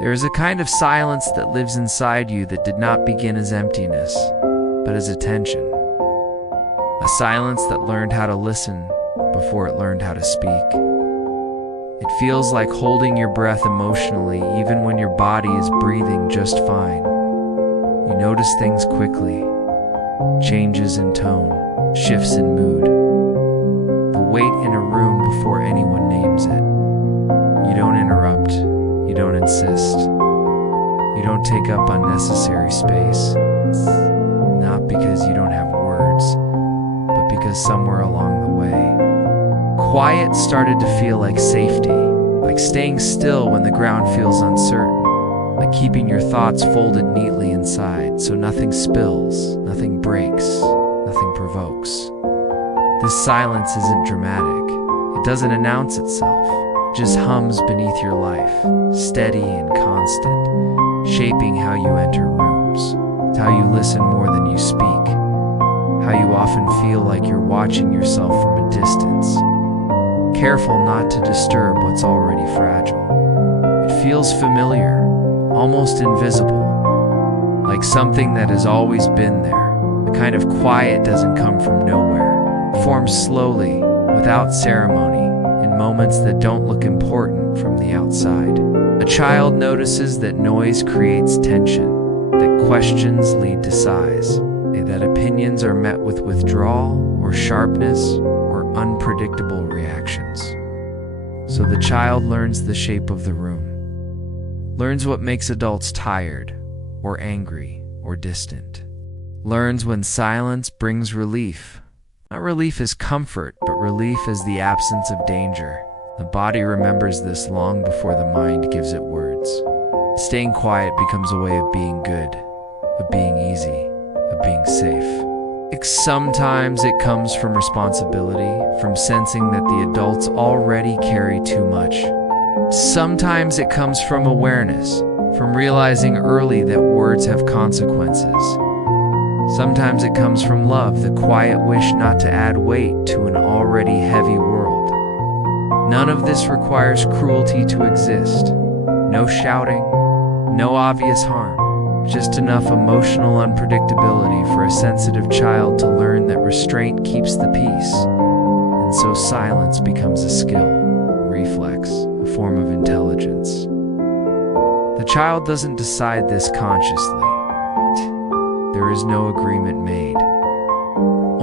There is a kind of silence that lives inside you that did not begin as emptiness, but as attention. A silence that learned how to listen before it learned how to speak. It feels like holding your breath emotionally even when your body is breathing just fine. You notice things quickly, changes in tone, shifts in mood. The weight in a room before anyone names it. You don't interrupt, you don't insist. You don't take up unnecessary space. Not because you don't have words, but because somewhere along the way, quiet started to feel like safety, like staying still when the ground feels uncertain, like keeping your thoughts folded neatly inside so nothing spills, nothing breaks, nothing provokes. This silence isn't dramatic. It doesn't announce itself. It just hums beneath your life, steady and constant, shaping how you enter rooms. It's how you listen more than you speak, how you often feel like you're watching yourself from a distance, careful not to disturb what's already fragile. It feels familiar, almost invisible, like something that has always been there. The kind of quiet doesn't come from nowhere. It forms slowly, without ceremony, in moments that don't look important from the outside. A child notices that noise creates tension, that questions lead to sighs, that opinions are met with withdrawal or sharpness or unpredictable reactions. So the child learns the shape of the room, learns what makes adults tired or angry or distant, learns when silence brings relief. Not relief as comfort, but relief as the absence of danger. The body remembers this long before the mind gives it words. Staying quiet becomes a way of being good, of being easy, of being safe. Sometimes it comes from responsibility, from sensing that the adults already carry too much. Sometimes it comes from awareness, from realizing early that words have consequences. Sometimes it comes from love, the quiet wish not to add weight to an already heavy world. None of this requires cruelty to exist. No shouting, no obvious harm, just enough emotional unpredictability for a sensitive child to learn that restraint keeps the peace. And so silence becomes a skill, a reflex, a form of intelligence. The child doesn't decide this consciously. There is no agreement made.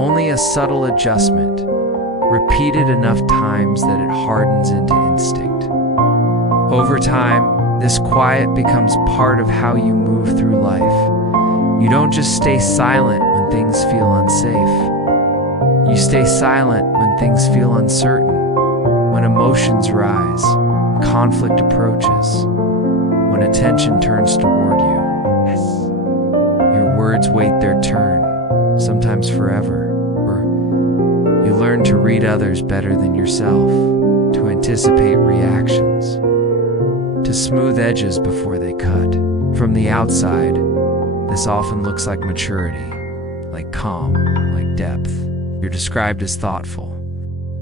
Only a subtle adjustment, repeated enough times that it hardens into instinct. Over time, this quiet becomes part of how you move through life. You don't just stay silent when things feel unsafe. You stay silent when things feel uncertain, when emotions rise, conflict approaches, when attention turns toward you. Your words wait their turn, sometimes forever. Or you learn to read others better than yourself, to anticipate reactions, to smooth edges before they cut. From the outside, this often looks like maturity, like calm, like depth. You're described as thoughtful,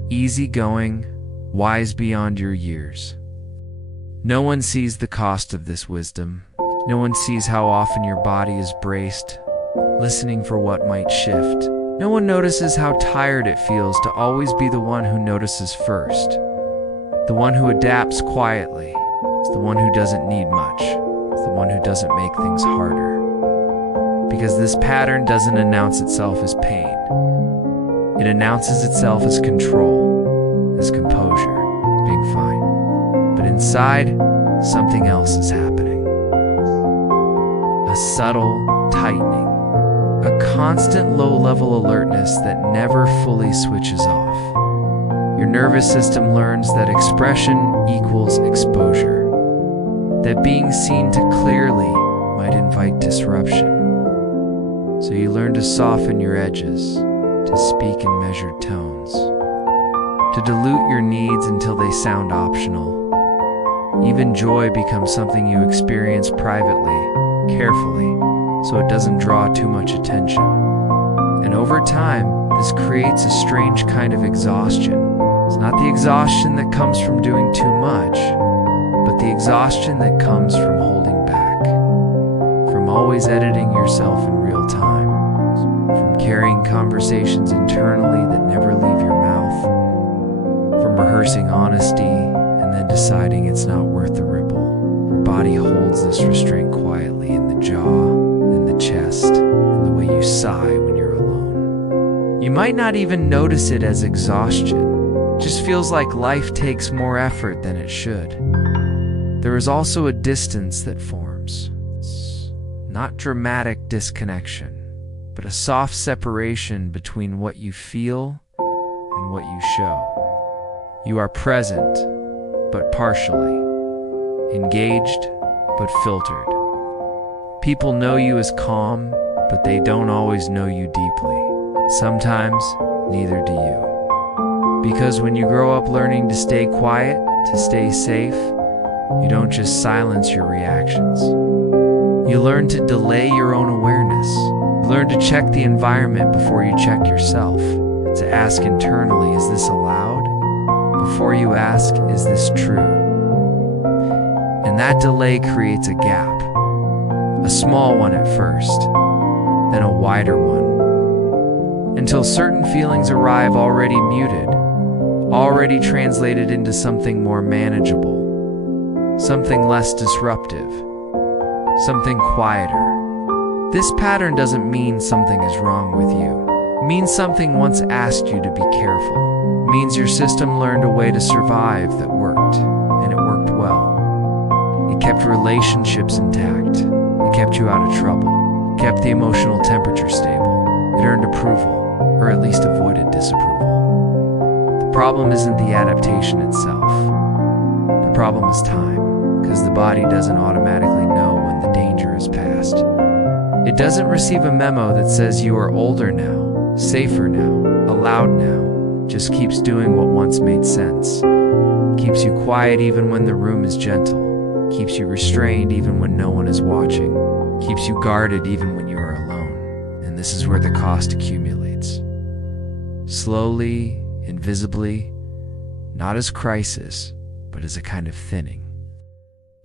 easygoing, wise beyond your years. No one sees the cost of this wisdom. No one sees how often your body is braced, listening for what might shift. No one notices how tired it feels to always be the one who notices first. The one who adapts quietly. It's the one who doesn't need much. It's the one who doesn't make things harder. Because this pattern doesn't announce itself as pain. It announces itself as control, as composure, as being fine. But inside, something else is happening. A subtle tightening, a constant low-level alertness that never fully switches off. Your nervous system learns that expression equals exposure, that being seen too clearly might invite disruption. So you learn to soften your edges, to speak in measured tones, to dilute your needs until they sound optional. Even joy becomes something you experience privately, carefully, so it doesn't draw too much attention. And over time, this creates a strange kind of exhaustion. It's not the exhaustion that comes from doing too much, but the exhaustion that comes from holding from always editing yourself in real time, from carrying conversations internally that never leave your mouth, from rehearsing honesty and then deciding it's not worth the ripple. Your body holds this restraint quietly in the jaw, in the chest, in the way you sigh when you're alone. You might not even notice it as exhaustion. It just feels like life takes more effort than it should. There is also a distance that forms. Not dramatic disconnection, but a soft separation between what you feel and what you show. You are present, but partially. Engaged, but filtered. People know you as calm, but they don't always know you deeply. Sometimes, neither do you. Because when you grow up learning to stay quiet, to stay safe, you don't just silence your reactions. You learn to delay your own awareness. You learn to check the environment before you check yourself. To ask internally, is this allowed? Before you ask, is this true? And that delay creates a gap. A small one at first, then a wider one. Until certain feelings arrive already muted, already translated into something more manageable, something less disruptive, something quieter. This pattern doesn't mean something is wrong with you. It means something once asked you to be careful. It means your system learned a way to survive that worked, and it worked well. It kept relationships intact. It kept you out of trouble. It kept the emotional temperature stable. It earned approval, or at least avoided disapproval. The problem isn't the adaptation itself. The problem is time, because the body doesn't automatically know when the danger is past. It doesn't receive a memo that says you are older now, safer now, allowed now. It just keeps doing what once made sense. It keeps you quiet even when the room is gentle. Keeps you restrained even when no one is watching. Keeps you guarded even when you are alone. And this is where the cost accumulates. Slowly, invisibly, not as crisis, but as a kind of thinning.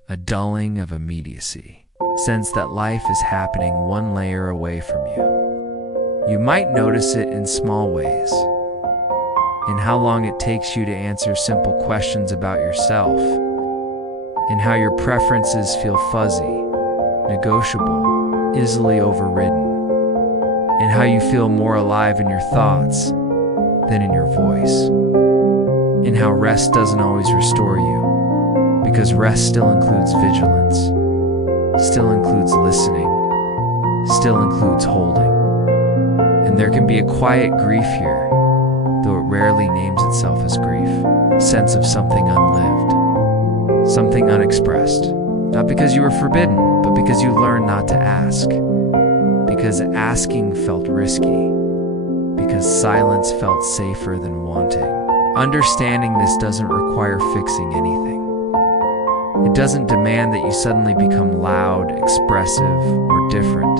A dulling of immediacy. Sense that life is happening one layer away from you. You might notice it in small ways. In how long it takes you to answer simple questions about yourself. In how your preferences feel fuzzy, negotiable, easily overridden. In how you feel more alive in your thoughts than in your voice. In how rest doesn't always restore you, because rest still includes vigilance, still includes listening, still includes holding. And there can be a quiet grief here, though it rarely names itself as grief, a sense of something unlived. Something unexpressed, not because you were forbidden, but because you learned not to ask. Because asking felt risky. Because silence felt safer than wanting. Understanding this doesn't require fixing anything. It doesn't demand that you suddenly become loud, expressive, or different.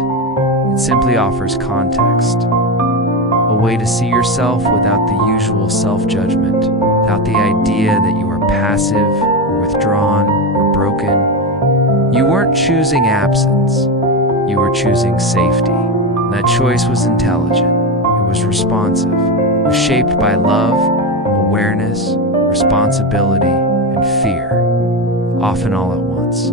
It simply offers context. A way to see yourself without the usual self-judgment, without the idea that you are passive, withdrawn, or broken. You weren't choosing absence. You were choosing safety. That choice was intelligent. It was responsive. It was shaped by love, awareness, responsibility, and fear, often all at once.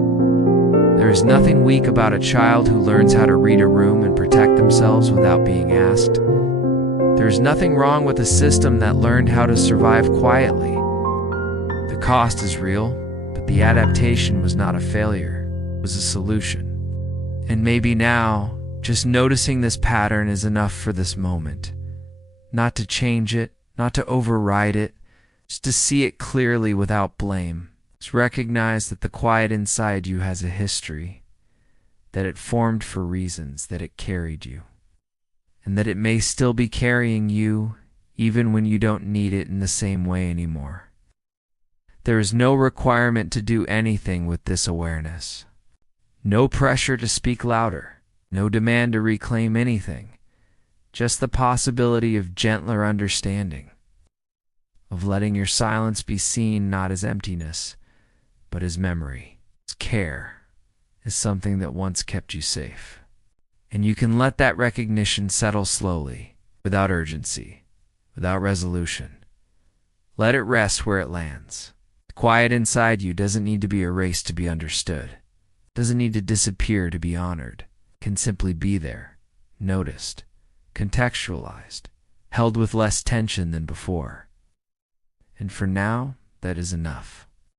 There is nothing weak about a child who learns how to read a room and protect themselves without being asked. There is nothing wrong with a system that learned how to survive quietly. The cost is real, but the adaptation was not a failure, it was a solution. And maybe now, just noticing this pattern is enough for this moment. Not to change it, not to override it, just to see it clearly without blame. Just recognize that the quiet inside you has a history, that it formed for reasons, that it carried you, and that it may still be carrying you even when you don't need it in the same way anymore. There is no requirement to do anything with this awareness. No pressure to speak louder. No demand to reclaim anything. Just the possibility of gentler understanding. Of letting your silence be seen not as emptiness, but as memory, as care, is something that once kept you safe. And you can let that recognition settle slowly, without urgency, without resolution. Let it rest where it lands. The quiet inside you doesn't need to be erased to be understood. It doesn't need to disappear to be honored. It can simply be there, noticed, contextualized, held with less tension than before. And for now, that is enough.